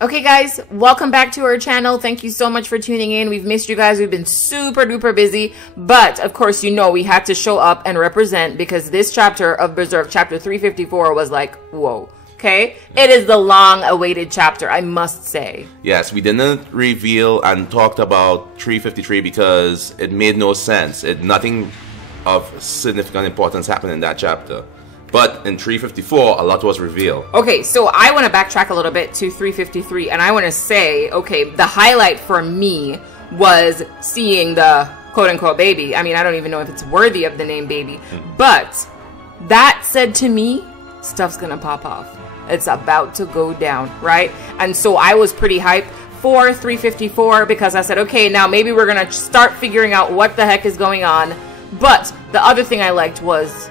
Okay guys, welcome back to our channel. Thank you so much for tuning in. We've missed you guys. We've been super duper busy, but of course, you know, we had to show up and represent because this chapter of Berserk, chapter 354, was like, whoa. Okay, it is the long-awaited chapter, I must say. Yes, we didn't reveal and talked about 353 because it made no sense. Nothing of significant importance happened in that chapter. But in 354, a lot was revealed. Okay, so I want to backtrack a little bit to 353, and I want to say, okay, the highlight for me was seeing the quote-unquote baby. I mean, I don't even know if it's worthy of the name baby, but that said to me, stuff's gonna pop off. It's about to go down, right? And so I was pretty hyped for 354 because I said, okay, now maybe we're gonna start figuring out what the heck is going on. But the other thing I liked was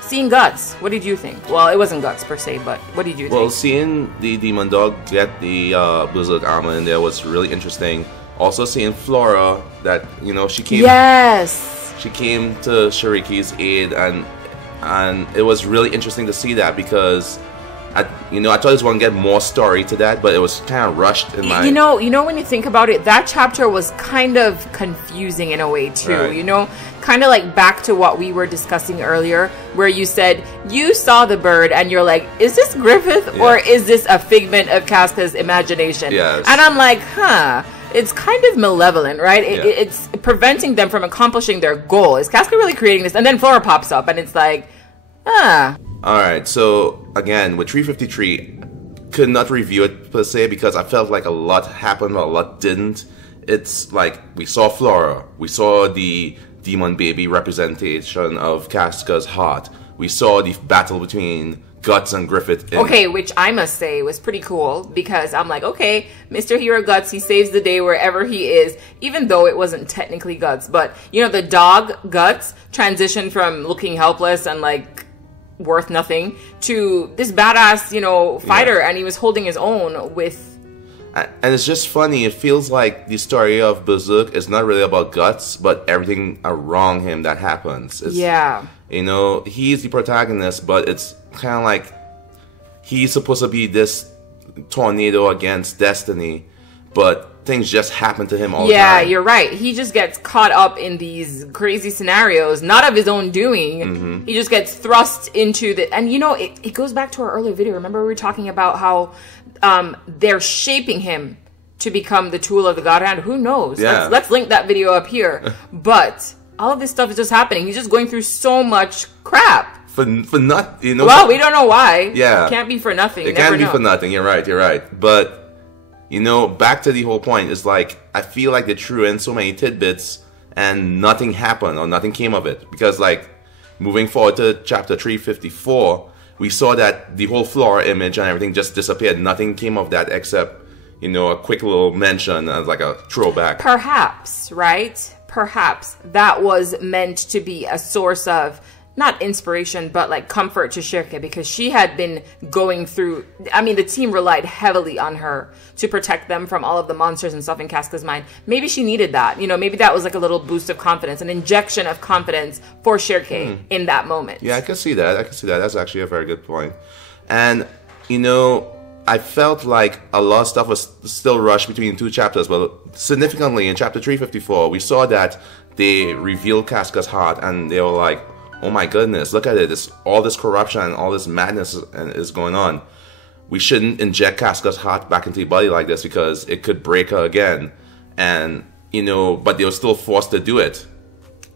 seeing Guts. What did you think? Well, it wasn't Guts per se, but what did you think? Well, seeing the Demon Dog get the Berserk armor in there was really interesting. Also seeing Flora, that, you know, she came. Yes. She came to Shiriki's aid, and it was really interesting to see that because, I thought it was going to get more story to that, but it was kind of rushed in my. You know, when you think about it, that chapter was kind of confusing in a way too. Right. You know, kind of like back to what we were discussing earlier, where you said you saw the bird and you're like, is this Griffith or is this a figment of Casca's imagination? Yes. And I'm like, huh. It's kind of malevolent, right? It's preventing them from accomplishing their goal. Is Casca really creating this? And then Flora pops up and it's like, huh. Alright, so again, with 353, could not review it per se because I felt like a lot happened, but a lot didn't. It's like, we saw Flora, we saw the demon baby representation of Casca's heart, we saw the battle between Guts and Griffith. Okay, which I must say was pretty cool because I'm like, okay, Mr. Hero Guts, he saves the day wherever he is, even though it wasn't technically Guts. But, you know, the dog Guts transitioned from looking helpless and like worth nothing to this badass, you know, fighter, and he was holding his own with. And it's just funny, it feels like the story of Berserk is not really about Guts, but everything around him that happens. Yeah. You know, he's the protagonist, but it's kind of like he's supposed to be this tornado against destiny, but things just happen to him all the time. Yeah, you're right. He just gets caught up in these crazy scenarios, not of his own doing. He just gets thrust into the... And, you know, it goes back to our earlier video. Remember we were talking about how they're shaping him to become the tool of the God Hand? Who knows? Yeah. Let's link that video up here. But all of this stuff is just happening. He's just going through so much crap. For not, you know. Well, we don't know why. Yeah. It can't be for nothing. It can't be for nothing. You're right. But, you know, back to the whole point, it's like, I feel like they threw in so many tidbits and nothing happened or nothing came of it. Because, like, moving forward to chapter 354, we saw that the whole Flora image and everything just disappeared. Nothing came of that except, you know, a quick little mention as like a throwback. Perhaps, right? Perhaps that was meant to be a source of not inspiration, but like comfort to Shirke because she had been going through, I mean, the team relied heavily on her to protect them from all of the monsters and stuff in Casca's mind. Maybe she needed that. You know, maybe that was like a little boost of confidence, an injection of confidence for Shirke in that moment. Yeah, I can see that. That's actually a very good point. And, you know, I felt like a lot of stuff was still rushed between two chapters, but significantly in chapter 354, we saw that they revealed Casca's heart and they were like, oh my goodness, look at it. All this corruption and all this madness is going on. We shouldn't inject Casca's heart back into the body like this because it could break her again. And, you know, but they were still forced to do it.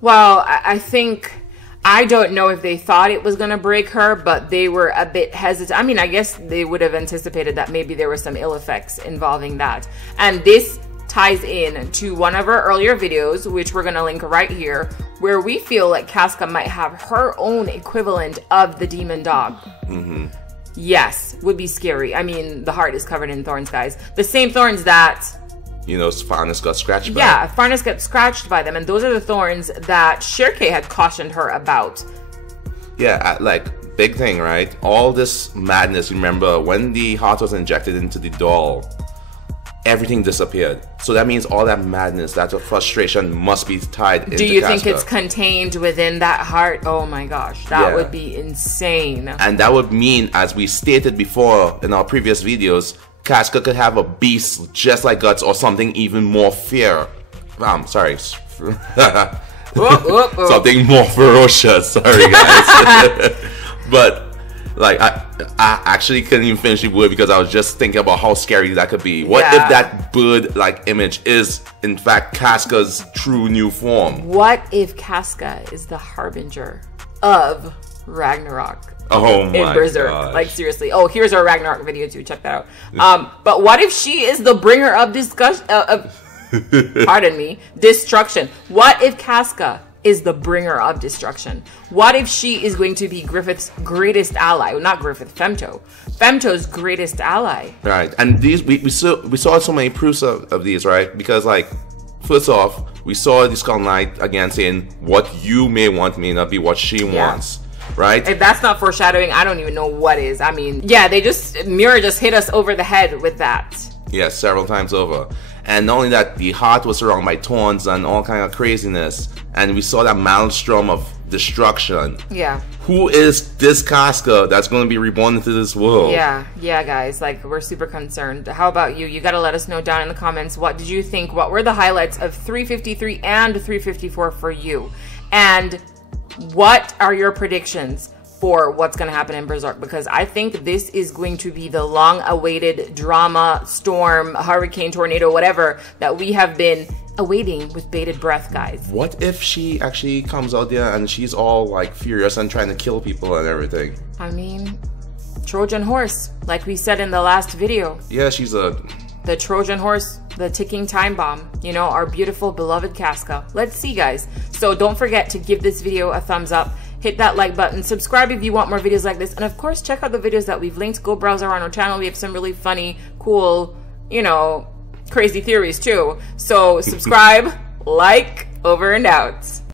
Well, I don't know if they thought it was going to break her, but they were a bit hesitant. I mean, I guess they would have anticipated that maybe there were some ill effects involving that. And this ties in to one of our earlier videos, which we're going to link right here, where we feel like Casca might have her own equivalent of the demon dog. Yes, would be scary. I mean, the heart is covered in thorns, guys. The same thorns that... You know, Farnes got scratched by. Yeah, Farnes got scratched by them, and those are the thorns that Shirke had cautioned her about. Yeah, like, big thing, right? All this madness, remember, when the heart was injected into the doll, everything disappeared. So that means all that madness, that frustration must be tied into Do you Casca. think it's contained within that heart? Oh my gosh, that would be insane. And that would mean, as we stated before in our previous videos, Casca could have a beast just like Guts or something even more sorry. Something more ferocious. Sorry, guys. But like I actually couldn't even finish the word because I was just thinking about how scary that could be. What if that bird-like image is in fact Casca's true new form? What if Casca is the harbinger of Ragnarok? Oh my in Berserk. gosh. Like seriously. Oh, here's our Ragnarok video too. Check that out. But what if she is the bringer of pardon me, destruction? What if Casca is the bringer of destruction? What if she is going to be Griffith's greatest ally? Well, not Griffith, Femto. Femto's greatest ally. Right. And these we saw so many proofs of these, right? Because like first off, we saw the Skull Knight again saying what you may want may not be what she wants. Right? If that's not foreshadowing, I don't even know what is. I mean, yeah, Miura just hit us over the head with that. Yes, several times over. And not only that, the heart was surrounded by thorns and all kind of craziness. And we saw that maelstrom of destruction. Yeah. Who is this Casca that's going to be reborn into this world? Yeah, guys, like, we're super concerned. How about you? You got to let us know down in the comments. What did you think? What were the highlights of 353 and 354 for you? And what are your predictions for what's going to happen in Berserk? Because I think this is going to be the long-awaited drama, storm, hurricane, tornado, whatever that we have been awaiting with bated breath, guys. What if she actually comes out there and she's all like furious and trying to kill people and everything? I mean, Trojan horse, like we said in the last video. Yeah, she's the Trojan horse, the ticking time bomb, you know, our beautiful beloved Casca. Let's see, guys. So don't forget to give this video a thumbs up, hit that like button, subscribe if you want more videos like this, and of course check out the videos that we've linked. Go browse around our channel. We have some really funny, cool, you know, crazy theories too. So subscribe, like, over and out.